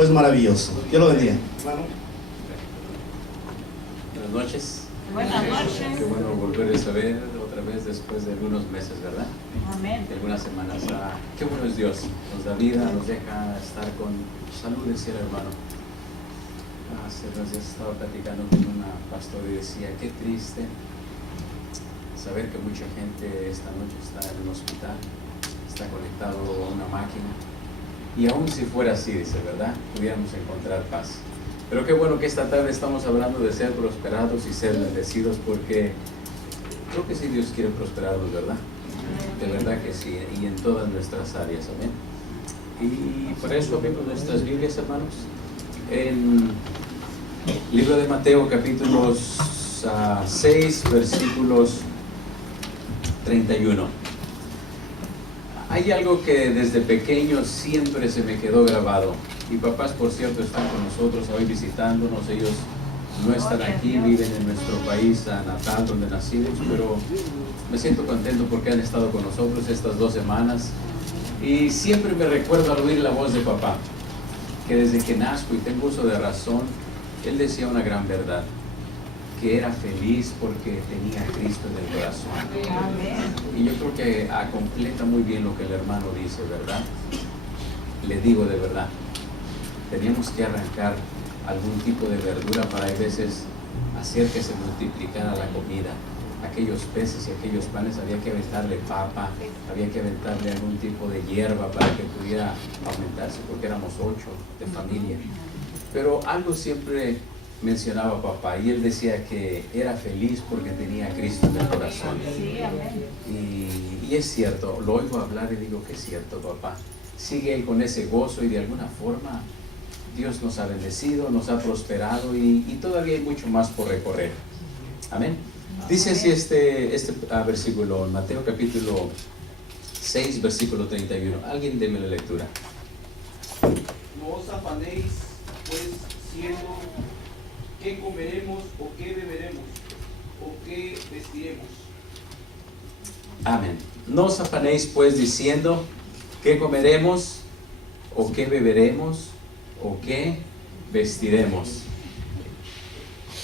tiempo es maravilloso. Dios lo bendiga. Buenas noches. Buenas noches. Qué bueno volverles a ver otra vez después de algunos meses, ¿verdad? Amén. De algunas semanas. Qué bueno es Dios. Nos da vida, nos deja estar con salud, decía el hermano. Hace unos días estaba platicando con una pastora y decía, qué triste saber que mucha gente esta noche está en un hospital, está conectado a una máquina. Y aún si fuera así, dice, ¿verdad? Pudiéramos encontrar paz. Pero qué bueno que esta tarde estamos hablando de ser prosperados y ser bendecidos, porque creo que sí Dios quiere prosperarnos, ¿verdad? De verdad que sí, y en todas nuestras áreas, amén. Y por eso abrimos nuestras Biblias, hermanos, en el libro de Mateo, capítulos 6, versículos 31. Hay algo que desde pequeño siempre se me quedó grabado. Y papás, por cierto, están con nosotros hoy visitándonos. Ellos no están aquí, viven en nuestro país natal donde nacimos, pero me siento contento porque han estado con nosotros estas 2 semanas. Y siempre me recuerdo al oír la voz de papá, que desde que nazco y tengo uso de razón, él decía una gran verdad, que era feliz porque tenía a Cristo en el corazón. Amén. Y yo creo que completa muy bien lo que el hermano dice, ¿verdad? Le digo de verdad, teníamos que arrancar algún tipo de verdura para a veces hacer que se multiplicara la comida. Aquellos peces y aquellos panes había que aventarle papa, había que aventarle algún tipo de hierba para que pudiera aumentarse, porque éramos 8 de familia. Pero algo siempre mencionaba papá, y él decía que era feliz porque tenía a Cristo en el corazón. Sí, amén. Y es cierto, lo oigo hablar y digo que es cierto, papá. Sigue él con ese gozo y de alguna forma Dios nos ha bendecido, nos ha prosperado y todavía hay mucho más por recorrer. Amén. Dice así este versículo, en Mateo capítulo 6, versículo 31. Alguien déme la lectura. No os afanéis, pues, diciendo, ¿qué comeremos o qué beberemos o qué vestiremos? Amén. No os afanéis pues diciendo, ¿qué comeremos o qué beberemos o qué vestiremos?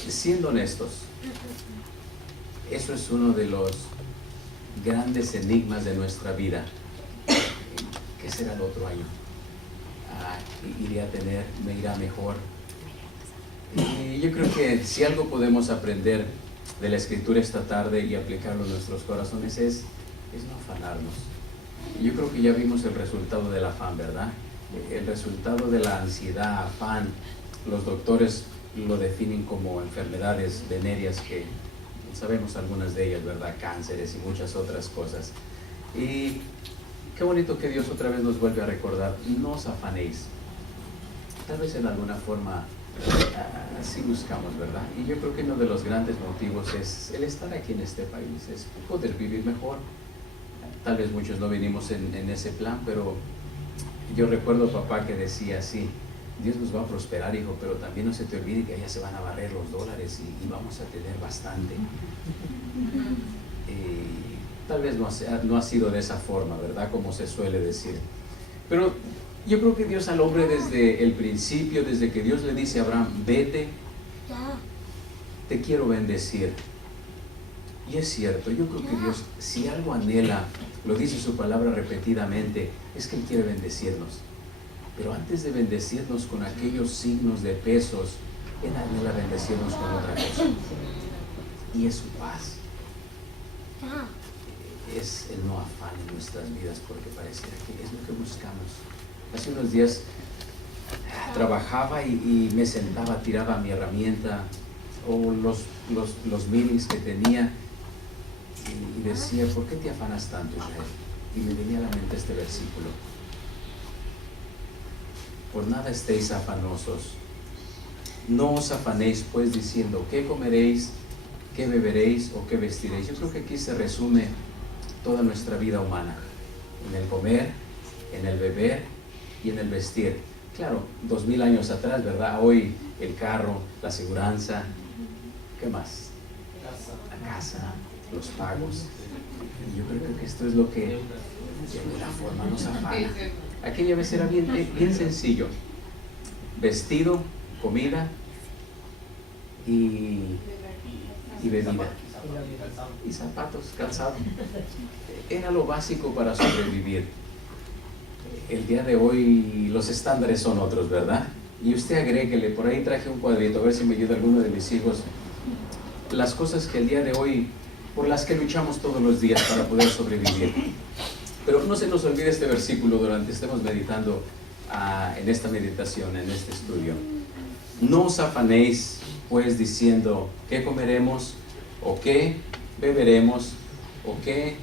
Siendo honestos, eso es uno de los grandes enigmas de nuestra vida. ¿Qué será el otro año? Iré a tener, me irá mejor. Y yo creo que si algo podemos aprender de la Escritura esta tarde y aplicarlo en nuestros corazones es no afanarnos. Yo creo que ya vimos el resultado del afán, ¿verdad? El resultado de la ansiedad, afán. Los doctores lo definen como enfermedades venéreas que sabemos algunas de ellas, ¿verdad? Cánceres y muchas otras cosas. Y qué bonito que Dios otra vez nos vuelve a recordar, no os afanéis. Tal vez en alguna forma así buscamos, ¿verdad? Y yo creo que uno de los grandes motivos es el estar aquí en este país, es poder vivir mejor. Tal vez muchos no venimos en ese plan, pero yo recuerdo papá que decía así, Dios nos va a prosperar, hijo, pero también no se te olvide que allá se van a barrer los dólares y vamos a tener bastante. Tal vez no ha sido de esa forma, ¿verdad? Como se suele decir. Pero yo creo que Dios al hombre desde el principio, desde que Dios le dice a Abraham, vete, te quiero bendecir. Y es cierto, yo creo que Dios, si algo anhela, lo dice su palabra repetidamente, es que Él quiere bendecirnos. Pero antes de bendecirnos con aquellos signos de pesos, Él anhela bendecirnos con otra cosa. Y es su paz. Es el no afán en nuestras vidas, porque pareciera que es lo que buscamos. Hace unos días trabajaba y me sentaba, tiraba mi herramienta o los minis que tenía y decía, ¿por qué te afanas tanto, Israel? Y me venía a la mente este versículo. Por nada estéis afanosos. No os afanéis pues diciendo, ¿qué comeréis, qué beberéis o qué vestiréis? Yo creo que aquí se resume toda nuestra vida humana, en el comer, en el beber y en el vestir. Claro, 2000 años atrás, ¿verdad? Hoy el carro, la aseguranza, ¿qué más? La casa, los pagos. Y yo creo que esto es lo que de alguna forma nos afana. Aquella vez era bien sencillo. vestido, comida y bebida. Y zapatos, calzado. Era lo básico para sobrevivir. El día de hoy los estándares son otros, ¿verdad? Y usted agréguele, por ahí traje un cuadrito, a ver si me ayuda alguno de mis hijos. Las cosas que el día de hoy, por las que luchamos todos los días para poder sobrevivir. Pero no se nos olvide este versículo durante estemos meditando en esta meditación, en este estudio. No os afanéis, pues, diciendo, ¿qué comeremos? ¿O qué beberemos? ¿O qué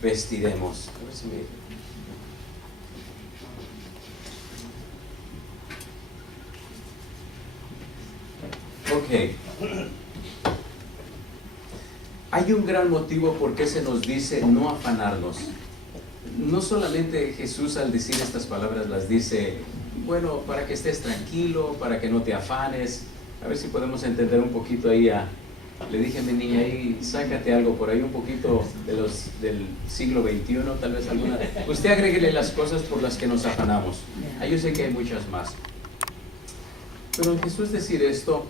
vestiremos? A ver si me... Ok. Hay un gran motivo por qué se nos dice no afanarnos. No solamente Jesús al decir estas palabras las dice, bueno, para que estés tranquilo, para que no te afanes. A ver si podemos entender un poquito ahí. Le dije a mi niña ahí, sácate algo por ahí un poquito del siglo XXI, tal vez alguna. Usted agréguele las cosas por las que nos afanamos. Yo sé que hay muchas más. Pero en Jesús decir esto,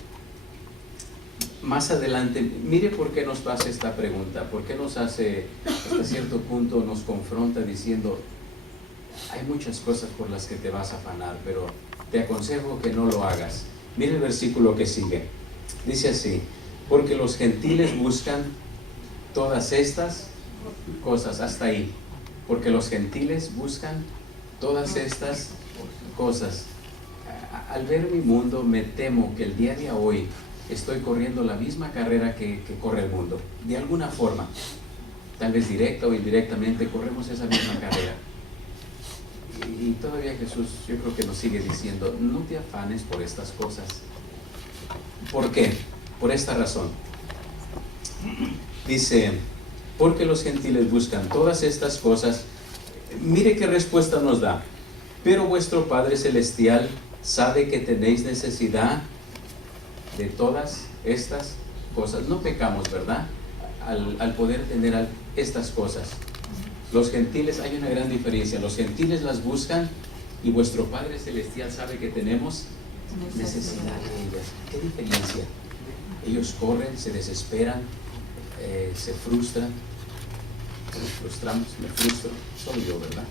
más adelante, mire por qué nos hace esta pregunta, por qué nos hace, hasta cierto punto, nos confronta diciendo, hay muchas cosas por las que te vas a afanar, pero te aconsejo que no lo hagas. Mire el versículo que sigue, dice así, porque los gentiles buscan todas estas cosas, hasta ahí, porque los gentiles buscan todas estas cosas. Al ver mi mundo, me temo que el día de hoy estoy corriendo la misma carrera que corre el mundo, de alguna forma, tal vez directa o indirectamente, corremos esa misma carrera. Y todavía Jesús, yo creo que nos sigue diciendo, no te afanes por estas cosas. ¿Por qué? Por esta razón. Dice, porque los gentiles buscan todas estas cosas. Mire qué respuesta nos da. Pero vuestro Padre Celestial sabe que tenéis necesidad de todas estas cosas. No pecamos, ¿verdad? Al poder tener estas cosas. Los gentiles, hay una gran diferencia. Los gentiles las buscan y vuestro Padre Celestial sabe que tenemos necesidad de ellas. ¿Qué diferencia? Ellos corren, se desesperan, se frustran. Nos frustramos, me frustro, soy yo, ¿verdad?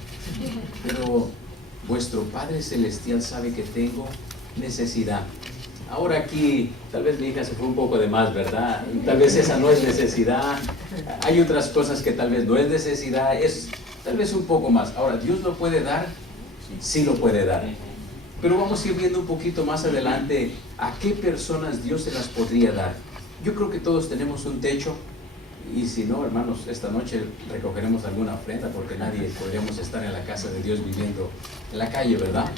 Pero vuestro Padre Celestial sabe que tengo necesidad. Ahora aquí, tal vez mi hija se fue un poco de más, ¿verdad? Tal vez esa no es necesidad. Hay otras cosas que tal vez no es necesidad, es tal vez un poco más. Ahora, ¿Dios lo puede dar? Sí lo puede dar. Pero vamos a ir viendo un poquito más adelante a qué personas Dios se las podría dar. Yo creo que todos tenemos un techo. Y si no, hermanos, esta noche recogeremos alguna ofrenda porque nadie podríamos estar en la casa de Dios viviendo en la calle, ¿verdad?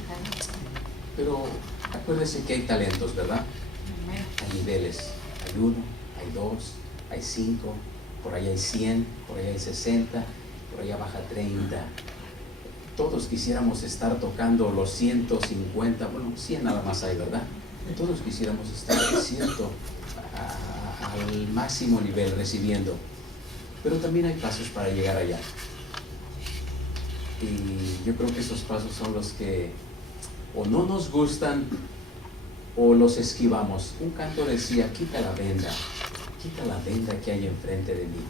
Pero acuérdense que hay talentos, ¿verdad? Hay niveles. Hay 1, hay 2, hay 5, por ahí hay 100, por ahí hay 60, por allá baja 30. Todos quisiéramos estar tocando los 150, bueno, 100 nada más hay, ¿verdad? Todos quisiéramos estar al máximo nivel recibiendo, pero también hay pasos para llegar allá, y yo creo que esos pasos son los que o no nos gustan o los esquivamos. Un canto decía, quita la venda que hay enfrente de mí.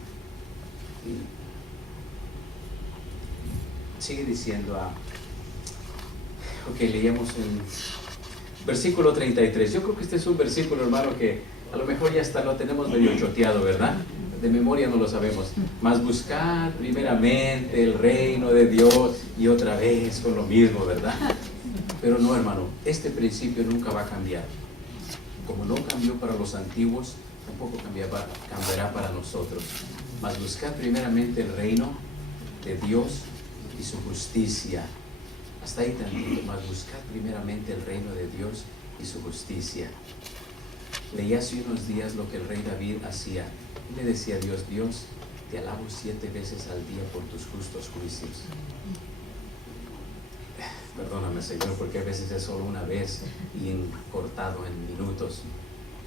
Y sigue diciendo, ok, leíamos el versículo 33. Yo creo que este es un versículo, hermano, que a lo mejor ya hasta lo tenemos medio choteado, ¿verdad? De memoria no lo sabemos. Mas buscar primeramente el reino de Dios, y otra vez con lo mismo, ¿verdad? Pero no, hermano, este principio nunca va a cambiar. Como no cambió para los antiguos, tampoco cambiará para nosotros. Mas buscar primeramente el reino de Dios y su justicia. Hasta ahí tantito, mas buscar primeramente el reino de Dios y su justicia. Leí hace unos días lo que el rey David hacía. Le decía a Dios, Dios, te alabo 7 veces al día por tus justos juicios. Perdóname, Señor, porque a veces es solo una vez y cortado en minutos.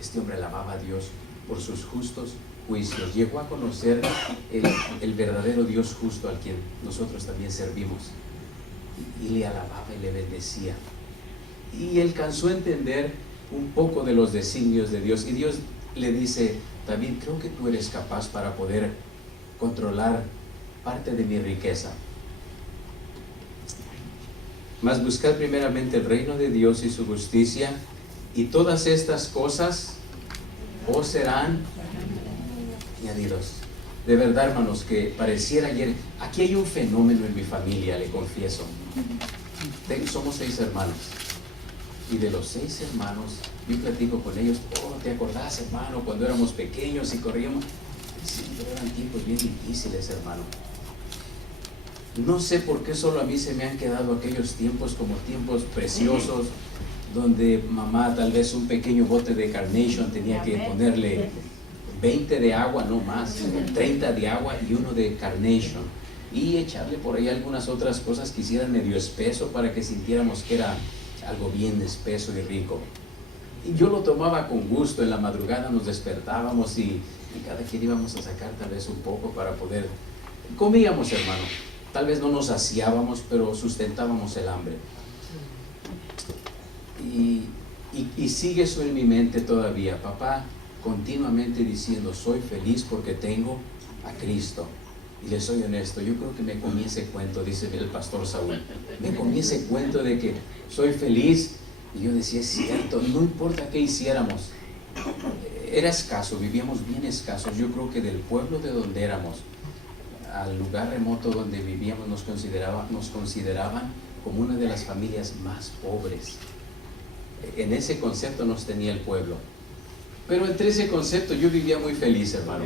Este hombre alababa a Dios por sus justos juicios. Llegó a conocer el verdadero Dios justo al quien nosotros también servimos. Y le alababa y le bendecía. Y él alcanzó a entender un poco de los designios de Dios. Y Dios le dice: David, creo que tú eres capaz para poder controlar parte de mi riqueza. Mas buscad primeramente el reino de Dios y su justicia, y todas estas cosas os serán añadidos. De verdad, hermanos, que pareciera ayer, aquí hay un fenómeno en mi familia, le confieso. Somos 6 hermanos, y de los 6 hermanos, yo platico con ellos: oh, ¿te acordás, hermano, cuando éramos pequeños y corríamos? Sí, pero eran tiempos bien difíciles, hermano. No sé por qué solo a mí se me han quedado aquellos tiempos como tiempos preciosos, donde mamá tal vez un pequeño bote de Carnation tenía que ponerle 20 de agua, no más, 30 de agua y 1 de Carnation, y echarle por ahí algunas otras cosas que hicieran medio espeso para que sintiéramos que era algo bien espeso y rico. Y yo lo tomaba con gusto. En la madrugada nos despertábamos y cada quien íbamos a sacar tal vez un poco para poder, comíamos, hermano. Tal vez no nos saciábamos, pero sustentábamos el hambre. Y sigue eso en mi mente todavía. Papá continuamente diciendo: soy feliz porque tengo a Cristo. Y le soy honesto, yo creo que me comí ese cuento, dice el pastor Saúl. Me comí ese cuento de que soy feliz. Y yo decía: es cierto, no importa qué hiciéramos. Era escaso, vivíamos bien escasos. Yo creo que del pueblo de donde éramos al lugar remoto donde vivíamos nos consideraban como una de las familias más pobres. En ese concepto nos tenía el pueblo. Pero entre ese concepto yo vivía muy feliz, hermano.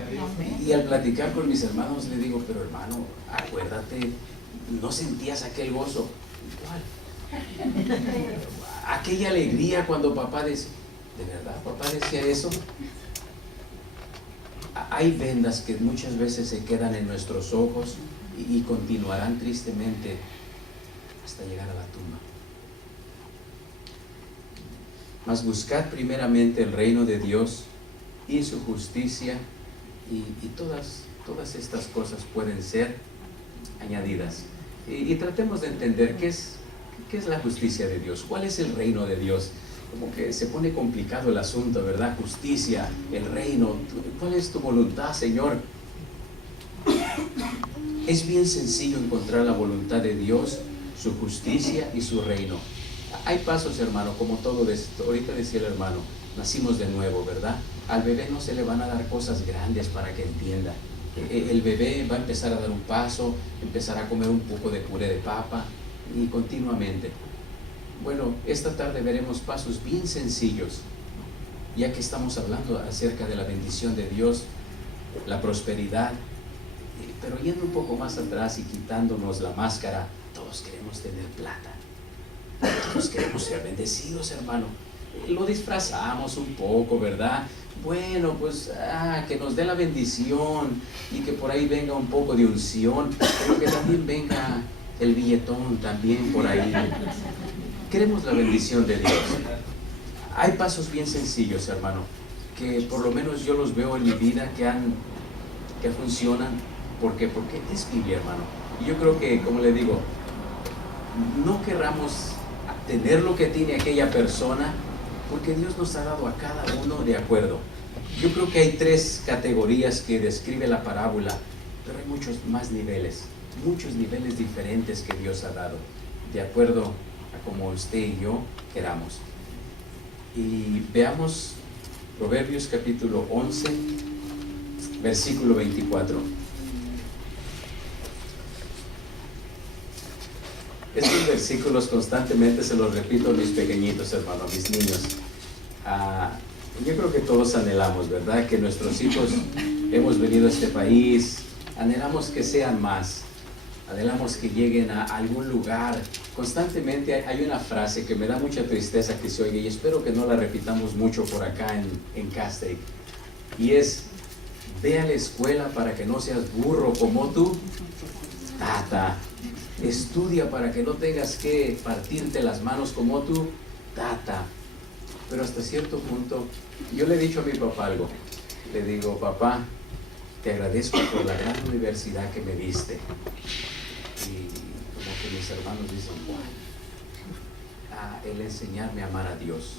Y al platicar con mis hermanos le digo: pero hermano, acuérdate, ¿no sentías aquel gozo? ¿Cuál? Aquella alegría cuando papá decía, ¿de verdad papá decía eso? Hay vendas que muchas veces se quedan en nuestros ojos y continuarán tristemente hasta llegar a la tumba. Mas buscad primeramente el reino de Dios y su justicia, y todas estas cosas pueden ser añadidas. Y tratemos de entender qué es la justicia de Dios, cuál es el reino de Dios. Como que se pone complicado el asunto, ¿verdad? Justicia, el reino, ¿cuál es tu voluntad, Señor? Es bien sencillo encontrar la voluntad de Dios, su justicia y su reino. Hay pasos, hermano, como todo esto. Ahorita decía el hermano, nacimos de nuevo, ¿verdad? Al bebé no se le van a dar cosas grandes para que entienda. El bebé va a empezar a dar un paso, empezará a comer un poco de puré de papa y continuamente. Bueno, esta tarde veremos pasos bien sencillos, ya que estamos hablando acerca de la bendición de Dios, la prosperidad, pero yendo un poco más atrás y quitándonos la máscara, todos queremos tener plata, todos queremos ser bendecidos, hermano. Lo disfrazamos un poco, ¿verdad? Bueno, pues que nos dé la bendición y que por ahí venga un poco de unción, pero que también venga el billetón también por ahí. Queremos la bendición de Dios. Hay pasos bien sencillos, hermano, que por lo menos yo los veo en mi vida que funcionan. ¿Por qué? Porque es Biblia, hermano. Y yo creo que, como le digo, no querramos tener lo que tiene aquella persona, porque Dios nos ha dado a cada uno de acuerdo. Yo creo que hay 3 categorías que describe la parábola, pero hay muchos niveles diferentes que Dios ha dado, de acuerdo a como usted y yo queramos. Y veamos Proverbios capítulo 11, versículo 24. Estos versículos constantemente se los repito a mis pequeñitos, hermanos, a mis niños. Yo creo que todos anhelamos, ¿verdad? Que nuestros hijos, hemos venido a este país, anhelamos que sean más, anhelamos que lleguen a algún lugar. Constantemente hay una frase que me da mucha tristeza que se oiga, y espero que no la repitamos mucho por acá en Castaic, y es: ve a la escuela para que no seas burro como tu tata. Estudia para que no tengas que partirte las manos como tu tata. Pero hasta cierto punto, yo le he dicho a mi papá algo. Le digo: papá, te agradezco por la gran universidad que me diste. Y como que mis hermanos dicen: wow. el enseñarme a amar a Dios.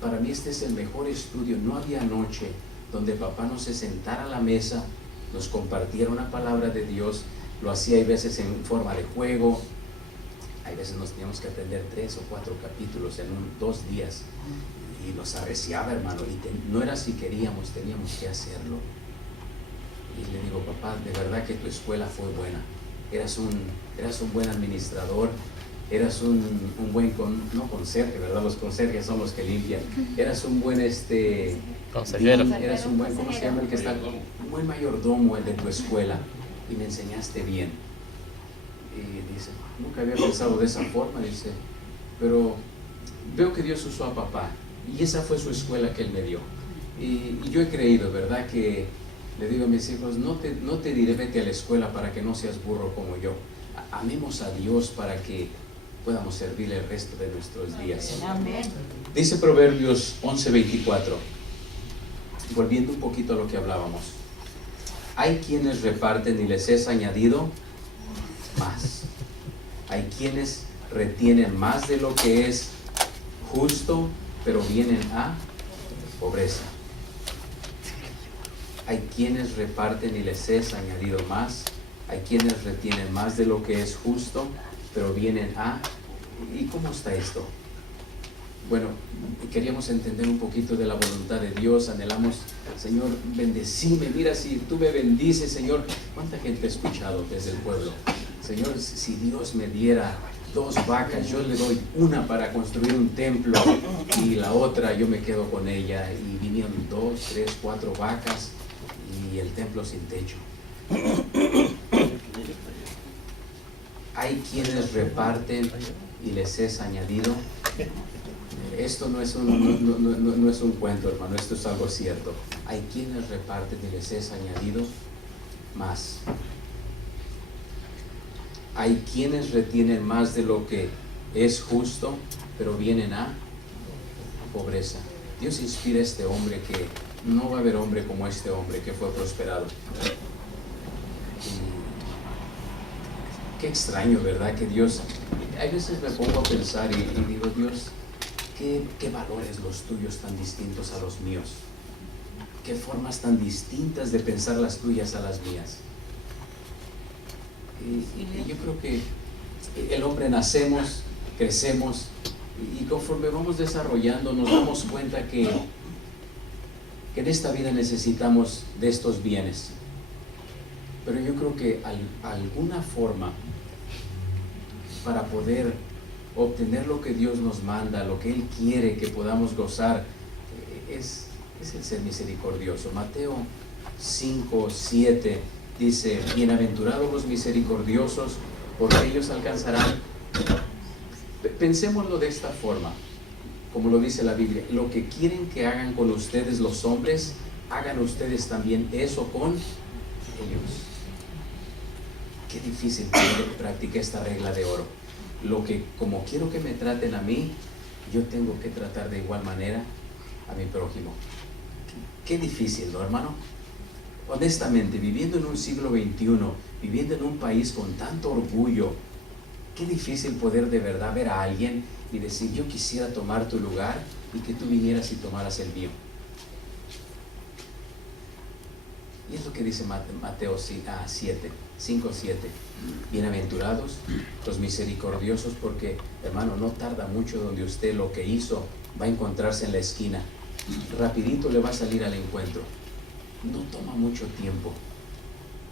Para mí este es el mejor estudio. No había noche donde papá no se sentara a la mesa, nos compartiera una palabra de Dios. Lo hacía hay veces en forma de juego, hay veces nos teníamos que aprender 3 o 4 capítulos en 2 días y nos arreciaba, hermano, y no era si queríamos, teníamos que hacerlo. Y le digo, papá, de verdad que tu escuela fue buena, eras un buen administrador, eras un buen no conserje, ¿verdad? Los conserjes son los que limpian. Eras un buen consejero. Eras un buen, ¿cómo se llama el que está? Un buen mayordomo, el de tu escuela, y me enseñaste bien. Y dice, nunca había pensado de esa forma, dice, pero veo que Dios usó a papá, y esa fue su escuela que él me dio. Y yo he creído, ¿verdad? Que le digo a mis hijos, no te diré vete a la escuela para que no seas burro como yo. Amemos a Dios para que podamos servirle el resto de nuestros días. Amén. Dice Proverbios 11:24, volviendo un poquito a lo que hablábamos. Hay quienes reparten y les es añadido más. Hay quienes retienen más de lo que es justo, pero vienen a pobreza. Hay quienes reparten y les es añadido más. Hay quienes retienen más de lo que es justo, pero vienen a... ¿Y cómo está esto? Bueno, queríamos entender un poquito de la voluntad de Dios. Anhelamos, Señor, bendecime. Mira, si tú me bendices, Señor. ¿Cuánta gente ha escuchado desde el pueblo? Señor, si Dios me diera 2 vacas, yo le doy una para construir un templo y la otra yo me quedo con ella. Y vinieron 2, 3, 4 vacas y el templo sin techo. Hay quienes reparten y les es añadido. Esto no es un cuento, hermano, esto es algo cierto. Hay quienes reparten y les es añadido más. Hay quienes retienen más de lo que es justo, pero vienen a pobreza. Dios inspira a este hombre que no va a haber hombre como este hombre que fue prosperado. Qué extraño, ¿verdad? Que Dios, a veces me pongo a pensar y digo, Dios, ¿qué valores los tuyos tan distintos a los míos? ¿Qué formas tan distintas de pensar las tuyas a las mías? Y yo creo que el hombre nacemos, crecemos, y conforme vamos desarrollando nos damos cuenta que en esta vida necesitamos de estos bienes. Pero yo creo que alguna forma para poder obtener lo que Dios nos manda, lo que Él quiere que podamos gozar, es el ser misericordioso. Mateo 5:7 dice, bienaventurados los misericordiosos, porque ellos alcanzarán. Pensémoslo de esta forma, como lo dice la Biblia, lo que quieren que hagan con ustedes los hombres, hagan ustedes también eso con ellos. Qué difícil poder practicar esta regla de oro. Como quiero que me traten a mí, yo tengo que tratar de igual manera a mi prójimo. Qué difícil, ¿no, hermano? Honestamente, viviendo en un siglo XXI, viviendo en un país con tanto orgullo, qué difícil poder de verdad ver a alguien y decir, yo quisiera tomar tu lugar y que tú vinieras y tomaras el mío. Y es lo que dice Mateo 5:7. Bienaventurados los misericordiosos, porque, hermano, no tarda mucho donde usted lo que hizo va a encontrarse en la esquina. Rapidito le va a salir al encuentro. No toma mucho tiempo.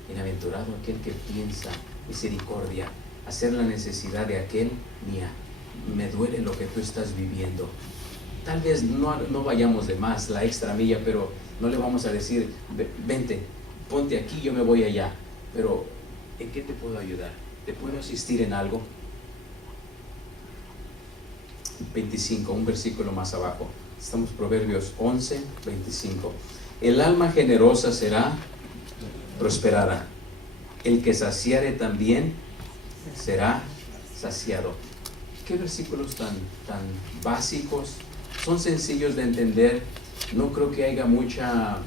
Bienaventurado aquel que piensa misericordia, hacer la necesidad de aquel mía. Me duele lo que tú estás viviendo. Tal vez no vayamos de más, la extra milla, pero no le vamos a decir, vente, ponte aquí, yo me voy allá. Pero, ¿en qué te puedo ayudar? ¿Te puedo asistir en algo? 25, un versículo más abajo. Estamos Proverbios 11:25. El alma generosa prosperará. El que saciare también será saciado. Qué versículos tan básicos. Son sencillos de entender. No creo que haya mucha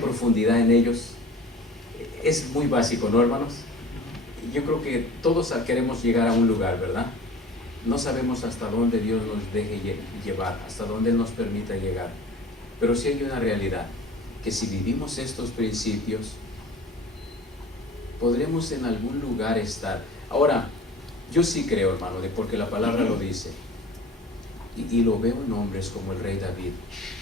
profundidad en ellos. Es muy básico, ¿no, hermanos? Yo creo que todos queremos llegar a un lugar, ¿verdad? No sabemos hasta dónde Dios nos deje llevar, hasta dónde Él nos permita llegar. Pero sí hay una realidad, que si vivimos estos principios, podremos en algún lugar estar. Ahora, yo sí creo, hermano, porque la palabra lo dice, y lo veo en hombres como el rey David.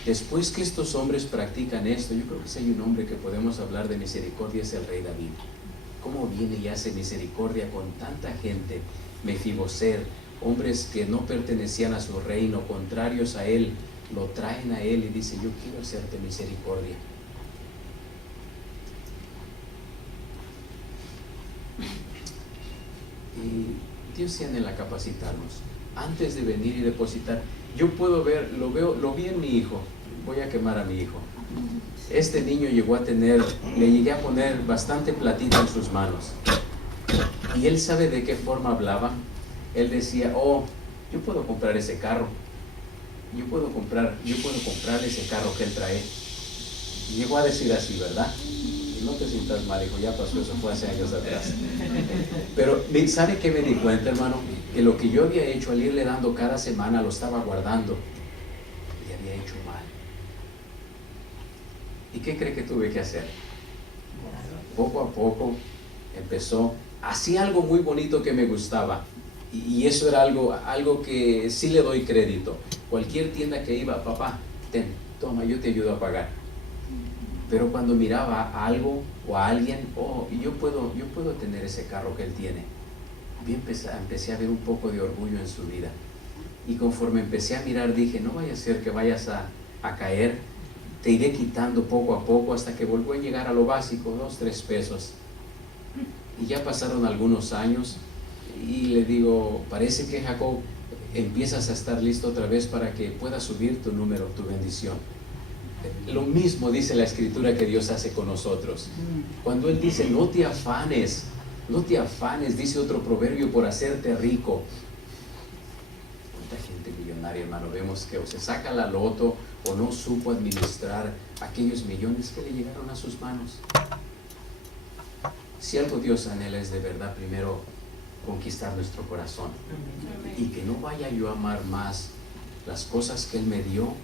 Después que estos hombres practican esto, yo creo que si hay un hombre que podemos hablar de misericordia, es el rey David. Cómo viene y hace misericordia con tanta gente. Mefiboset, hombres que no pertenecían a su reino, contrarios a él, lo traen a él y dice: yo quiero hacerte misericordia. Y Dios se anhela capacitarnos antes de venir y depositar. Yo puedo ver, lo vi en mi hijo. Voy a quemar a mi hijo. Este niño llegó a tener, le llegué a poner bastante platita en sus manos. Y él sabe de qué forma hablaba. Él decía: oh, yo puedo comprar ese carro. Yo puedo comprar ese carro que él trae. Y llegó a decir así, ¿verdad? Y no te sientas mal, hijo, ya pasó, eso fue hace años atrás. Pero ¿sabe qué me di cuenta, hermano? Que lo que yo había hecho al irle dando cada semana, lo estaba guardando y había hecho mal. ¿Y qué cree que tuve que hacer? Poco a poco empezó, hacía algo muy bonito que me gustaba, y eso era algo que sí le doy crédito. Cualquier tienda que iba: papá, ten, toma, yo te ayudo a pagar. Pero cuando miraba a algo o a alguien: oh, yo puedo tener ese carro que él tiene. Empecé a ver un poco de orgullo en su vida. Y conforme empecé a mirar, dije: no vaya a ser que vayas a caer. Te iré quitando poco a poco hasta que volvió a llegar a lo básico, 2, 3 pesos. Y ya pasaron algunos años y le digo: parece que, Jacob, empiezas a estar listo otra vez para que pueda subir tu número, tu bendición. Lo mismo dice la Escritura que Dios hace con nosotros. Cuando Él dice: no te afanes, dice otro proverbio, por hacerte rico. ¿Cuánta gente millonaria, hermano, vemos que o se saca la loto o no supo administrar aquellos millones que le llegaron a sus manos? Si algo Dios anhela es de verdad primero conquistar nuestro corazón, y que no vaya yo a amar más las cosas que Él me dio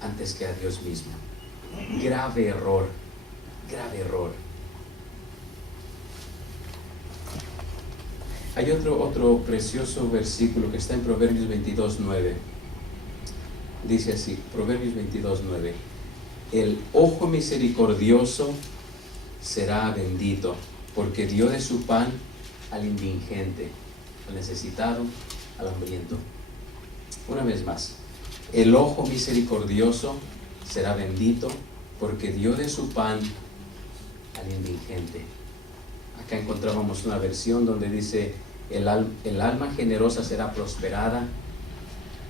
antes que a Dios mismo. Grave error, grave error. Hay otro precioso versículo que está en Proverbios 22:9. Dice así, Proverbios 22:9: el ojo misericordioso será bendito, porque dio de su pan al indigente, al necesitado, al hambriento. Una vez más: el ojo misericordioso será bendito, porque dio de su pan al indigente. Acá encontrábamos una versión donde dice: el alma generosa será prosperada.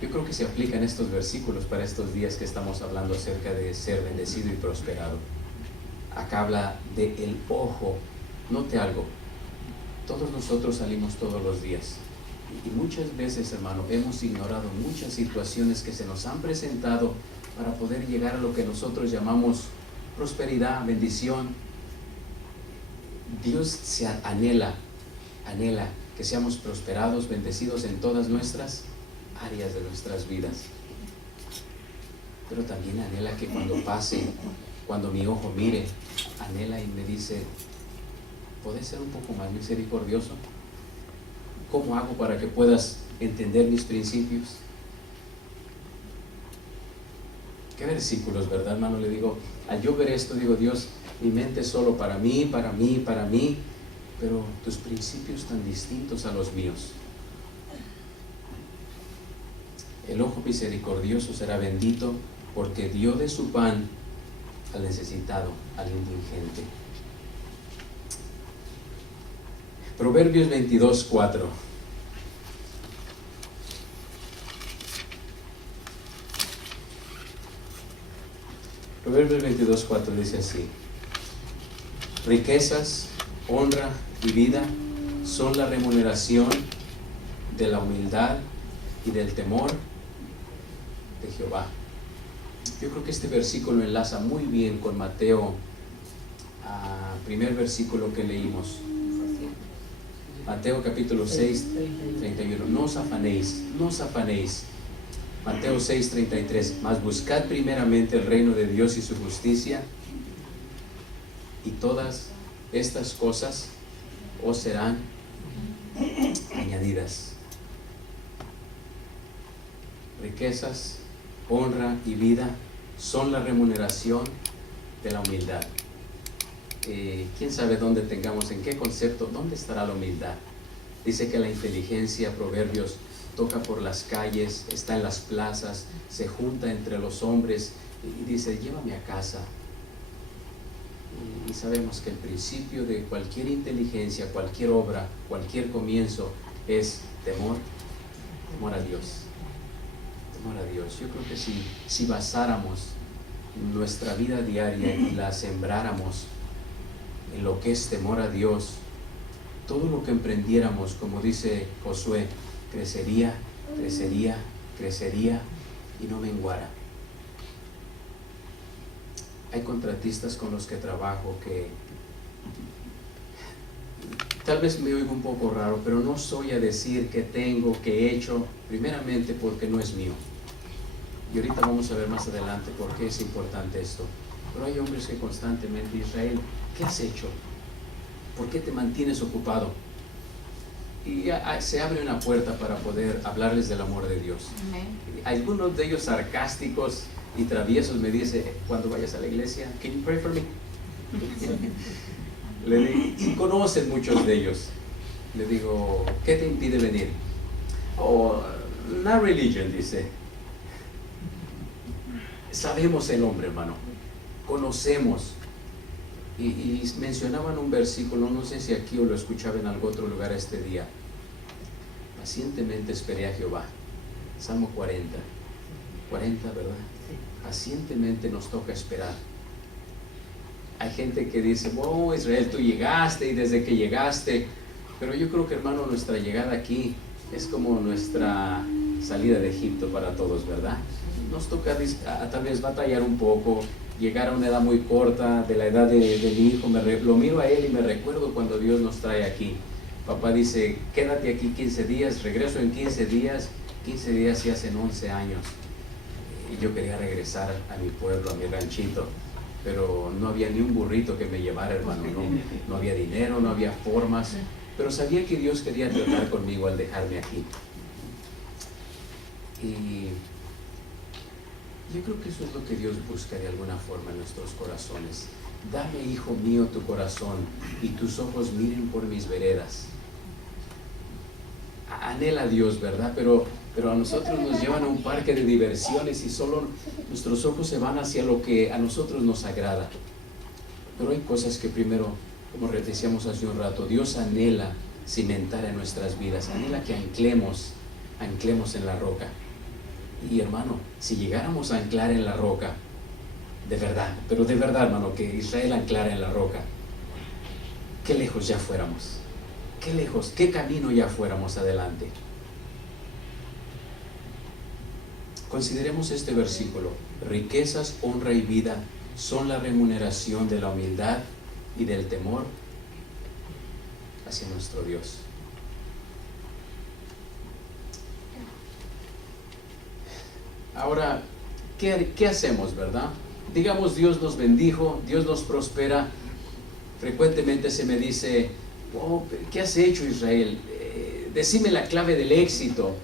Yo creo que se aplican estos versículos para estos días que estamos hablando acerca de ser bendecido y prosperado. Acá habla de el ojo. Note algo: todos nosotros salimos todos los días, y muchas veces, hermano, hemos ignorado muchas situaciones que se nos han presentado para poder llegar a lo que nosotros llamamos prosperidad, bendición. Dios se anhela que seamos prosperados, bendecidos en todas nuestras áreas de nuestras vidas. Pero también anhela que cuando pase, cuando mi ojo mire, anhela y me dice: ¿puedes ser un poco más misericordioso? ¿Cómo hago para que puedas entender mis principios? Qué versículos, ¿verdad, hermano? Le digo, al yo ver esto, digo: Dios, mi mente es solo para mí, pero tus principios tan distintos a los míos. El ojo misericordioso será bendito, porque dio de su pan al necesitado, al indigente. Proverbios 22:4. Proverbios 22:4 dice así: riquezas, honra y vida son la remuneración de la humildad y del temor de Jehová. Yo creo que este versículo enlaza muy bien con Mateo, primer versículo que leímos. Mateo capítulo 6, 31. No os afanéis, no os afanéis. Mateo 6, 33. Mas buscad primeramente el reino de Dios y su justicia, y todas estas cosas os serán añadidas. Riquezas, honra y vida son la remuneración de la humildad. ¿Quién sabe dónde tengamos, en qué concepto, dónde estará la humildad? Dice que la inteligencia, Proverbios, toca por las calles, está en las plazas, se junta entre los hombres y dice, llévame a casa. Y sabemos que el principio de cualquier inteligencia, cualquier obra, cualquier comienzo es temor a Dios. Temor a Dios. Yo creo que si basáramos nuestra vida diaria y la sembráramos en lo que es temor a Dios, todo lo que emprendiéramos, como dice Josué, crecería, crecería, crecería y no menguara. Hay contratistas con los que trabajo que tal vez me oigo un poco raro, pero no soy a decir que tengo, que he hecho, primeramente porque no es mío. Y ahorita vamos a ver más adelante por qué es importante esto. Pero hay hombres que constantemente, Israel, ¿qué has hecho? ¿Por qué te mantienes ocupado? Y se abre una puerta para poder hablarles del amor de Dios. Algunos de ellos sarcásticos y traviesos me dicen, cuando vayas a la iglesia, can you pray for me? Y conocen muchos de ellos. Le digo, ¿qué te impide venir? Oh, not religion, dice. Sabemos el hombre, hermano. Conocemos. Y mencionaban un versículo, no sé si aquí o lo escuchaba en algún otro lugar este día. Pacientemente esperé a Jehová. Salmo 40. 40, ¿verdad? Pacientemente nos toca esperar. Hay gente que dice, oh Israel, tú llegaste y desde que llegaste. Pero yo creo que, hermano, nuestra llegada aquí es como nuestra salida de Egipto para todos, ¿verdad? Nos toca tal vez batallar un poco, llegar a una edad muy corta, de la edad de mi hijo. Lo miro a él y me recuerdo cuando Dios nos trae aquí. Papá dice, quédate aquí 15 días, regreso en 15 días. 15 días y hacen 11 años. Y yo quería regresar a mi pueblo, a mi ranchito, pero no había ni un burrito que me llevara, hermano. No había dinero, no había formas, pero sabía que Dios quería tratar conmigo al dejarme aquí. Y yo creo que eso es lo que Dios busca de alguna forma en nuestros corazones. Dame, hijo mío, tu corazón y tus ojos miren por mis veredas. Anhela a Dios, ¿verdad? Pero a nosotros nos llevan a un parque de diversiones y solo nuestros ojos se van hacia lo que a nosotros nos agrada. Pero hay cosas que primero, como decíamos hace un rato, Dios anhela cimentar en nuestras vidas, anhela que anclemos en la roca. Y hermano, si llegáramos a anclar en la roca, de verdad, pero de verdad, hermano, que Israel anclara en la roca, qué lejos ya fuéramos, qué lejos, qué camino ya fuéramos adelante. Consideremos este versículo. Riquezas, honra y vida son la remuneración de la humildad y del temor hacia nuestro Dios. Ahora, ¿qué hacemos, verdad? Digamos, Dios nos bendijo, Dios nos prospera. Frecuentemente se me dice, oh, ¿qué has hecho, Israel? Decime la clave del éxito.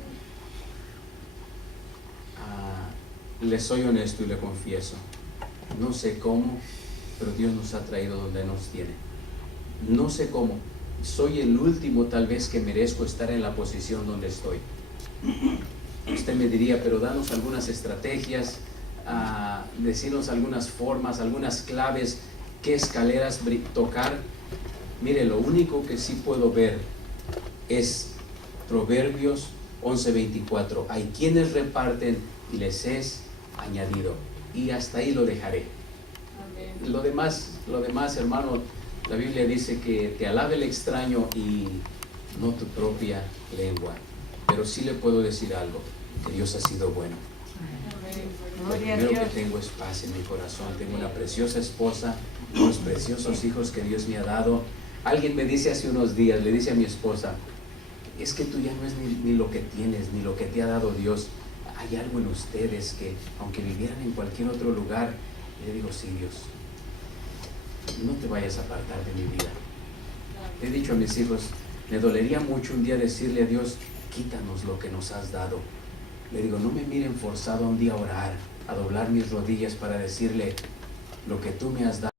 Le soy honesto y le confieso, no sé cómo, pero Dios nos ha traído donde nos tiene. No sé cómo. Soy el último tal vez que merezco estar en la posición donde estoy. Usted me diría, pero danos algunas estrategias, decirnos algunas formas, algunas claves, qué escaleras tocar. Mire, lo único que sí puedo ver es Proverbios 11:24. Hay quienes reparten y les es añadido. Y hasta ahí lo dejaré. Amén. Lo demás, hermano, la Biblia dice que te alabe el extraño y no tu propia lengua. Pero sí le puedo decir algo, que Dios ha sido bueno. Lo primero que tengo es paz en mi corazón. Tengo una preciosa esposa, unos preciosos hijos que Dios me ha dado. Alguien me dice hace unos días, le dice a mi esposa, es que tú ya no es ni lo que tienes, ni lo que te ha dado Dios. Hay algo en ustedes que, aunque vivieran en cualquier otro lugar, y le digo, sí, Dios, no te vayas a apartar de mi vida. Le he dicho a mis hijos, me dolería mucho un día decirle a Dios, quítanos lo que nos has dado. Le digo, no me miren forzado un día a orar, a doblar mis rodillas para decirle, lo que tú me has dado